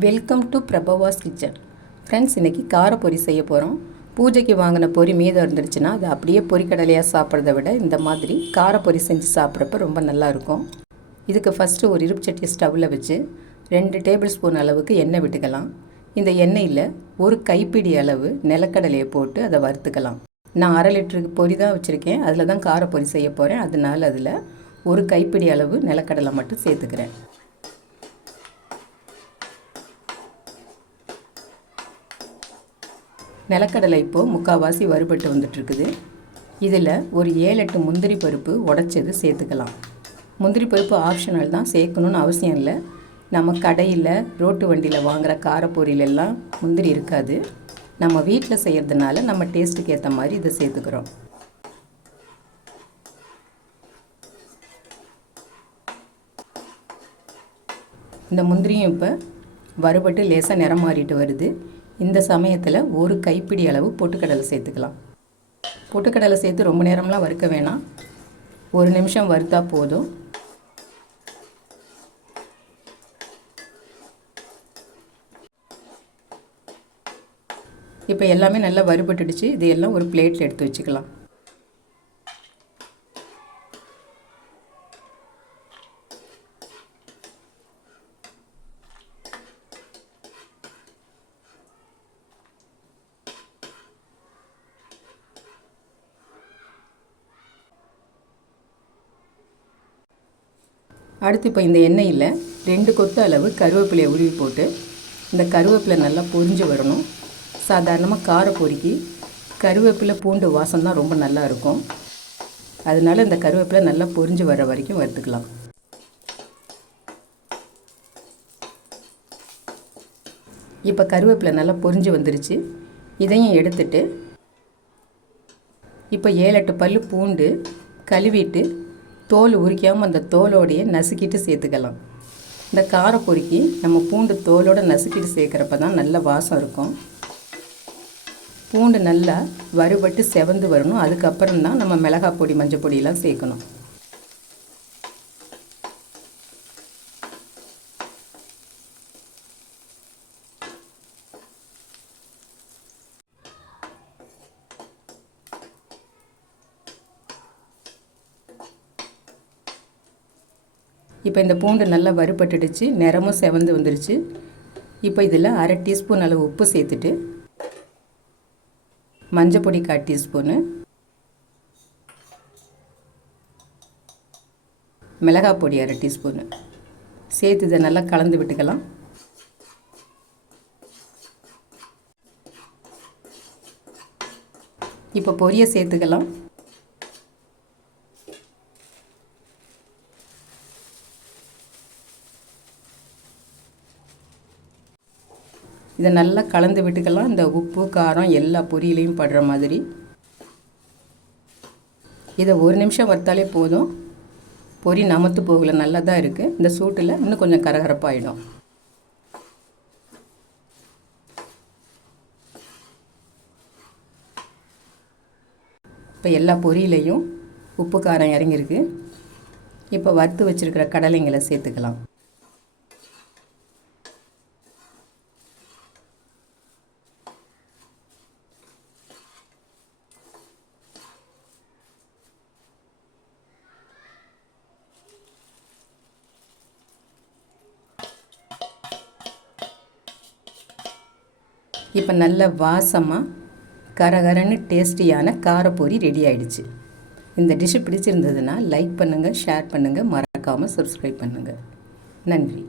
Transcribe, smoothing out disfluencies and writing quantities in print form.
Welcome to பிரபவாஸ் kitchen. Friends, இன்றைக்கி காரப்பொரி செய்ய போகிறோம். பூஜைக்கு வாங்கின பொரி மீதம் இருந்துருச்சுன்னா அது அப்படியே பொரிக்கடலையாக சாப்பிட்றத விட இந்த மாதிரி காரப்பொரி செஞ்சு சாப்பிட்றப்ப ரொம்ப நல்லாயிருக்கும். இதுக்கு ஃபஸ்ட்டு ஒரு இருப்பு சட்டி ஸ்டவ்வில் வச்சு 2 டேபிள் ஸ்பூன் அளவுக்கு எண்ணெய் விட்டுக்கலாம். இந்த எண்ணெயில் ஒரு கைப்பிடி அளவு நிலக்கடலையை போட்டு அதை வறுத்துக்கலாம். நான் 1/2 லிட்டருக்கு பொரி தான் வச்சுருக்கேன். அதில் தான் காரப்பொரி செய்ய போகிறேன். அதனால் அதில் ஒரு கைப்பிடி அளவு நிலக்கடலை மட்டும் சேர்த்துக்கிறேன். நிலக்கடலை இப்போது முக்கால்வாசி வறுபட்டு வந்துட்டுருக்குது. இதில் ஒரு 7-8 முந்திரி பருப்பு உடைச்சது சேர்த்துக்கலாம். முந்திரி பருப்பு ஆப்ஷனல் தான், சேர்க்கணுன்னு அவசியம் இல்லை. நம்ம கடையில் ரோட்டு வண்டியில் வாங்குகிற காரப்பொரியிலெல்லாம் முந்திரி இருக்காது. நம்ம வீட்டில் செய்கிறதுனால நம்ம டேஸ்ட்டுக்கு ஏற்ற மாதிரி இதை சேர்த்துக்கிறோம். இந்த முந்திரியும் இப்போ வறுபட்டு லேசாக நிறம் மாறிட்டு வருது. இந்த சமயத்தில் ஒரு கைப்பிடி அளவு பொட்டுக்கடலை சேர்த்துக்கலாம். பொட்டுக்கடலை சேர்த்து ரொம்ப நேரம்லாம் வறுக்க வேணாம், 1 நிமிஷம் வறுத்தா போதும். இப்போ எல்லாமே நல்லா வறுபட்டுடுச்சு. இது எல்லாம் ஒரு பிளேட்டில் எடுத்து வச்சுக்கலாம். அடுத்து இப்போ இந்த எண்ணெயில் 2 கொத்து அளவு கருவேப்பிலையை உருவி போட்டு இந்த கருவேப்பிலை நல்லா பொரிஞ்சு வரணும். சாதாரணமாக காரப்பொரிக்கு கருவேப்பிலை பூண்டு வாசம் தான் ரொம்ப நல்லா இருக்கும். அதனால் இந்த கருவேப்பிலை நல்லா பொரிஞ்சு வர வரைக்கும் வறுத்துக்கலாம். இப்போ கருவேப்பிலை நல்லா பொரிஞ்சு வந்துருச்சு. இதையும் எடுத்துட்டு இப்போ 7-8 பல் பூண்டு கழுவிட்டு தோல் உரிக்காமல் அந்த தோலோடையே நசுக்கிட்டு சேர்த்துக்கலாம். இந்த காரப்பொரிக்கு நம்ம பூண்டு தோலோடு நசுக்கிட்டு சேர்க்குறப்ப தான் நல்ல வாசம் இருக்கும். பூண்டு நல்லா வறுபட்டு செவந்து வரணும். அதுக்கப்புறம் தான் நம்ம மிளகாய் பொடி மஞ்சள் பொடியெல்லாம் சேர்க்கணும். இப்போ இந்த பூண்டு நல்லா வறுபட்டுடுச்சு, நிறமும் செவந்து வந்துடுச்சு. இப்போ இதில் 1/2 டீஸ்பூன் அளவு உப்பு சேர்த்துட்டு மஞ்சள் பொடி 1/4 டீஸ்பூனு, மிளகாய் பொடி 1/2 டீஸ்பூனு சேர்த்து இதை நல்லா கலந்து விட்டுக்கலாம். இப்போ பொரியை சேர்த்துக்கலாம். இதை நல்லா கலந்து விட்டுக்கலாம். இந்த உப்பு காரம் எல்லா பொரியிலையும் படுற மாதிரி. இதை 1 நிமிஷம் வறுத்தாலே போதும். பொரி நமத்து போகல, நல்லா தான் இருக்குது. இந்த சூட்டில் இன்னும் கொஞ்சம் கரகரப்பாயிடும். இப்போ எல்லா பொரியிலையும் உப்பு காரம் இறங்கியிருக்கு. இப்போ வறுத்து வச்சுருக்கிற கடலைங்களை சேர்த்துக்கலாம். இப்போ நல்ல வாசமாக கரகரன்னு டேஸ்டியான காரப்பொரி ரெடி ஆகிடுச்சு. இந்த டிஷ்ஷு பிடிச்சிருந்ததுன்னா லைக் பண்ணுங்கள், ஷேர் பண்ணுங்கள், மறக்காமல் சப்ஸ்கிரைப் பண்ணுங்கள். நன்றி.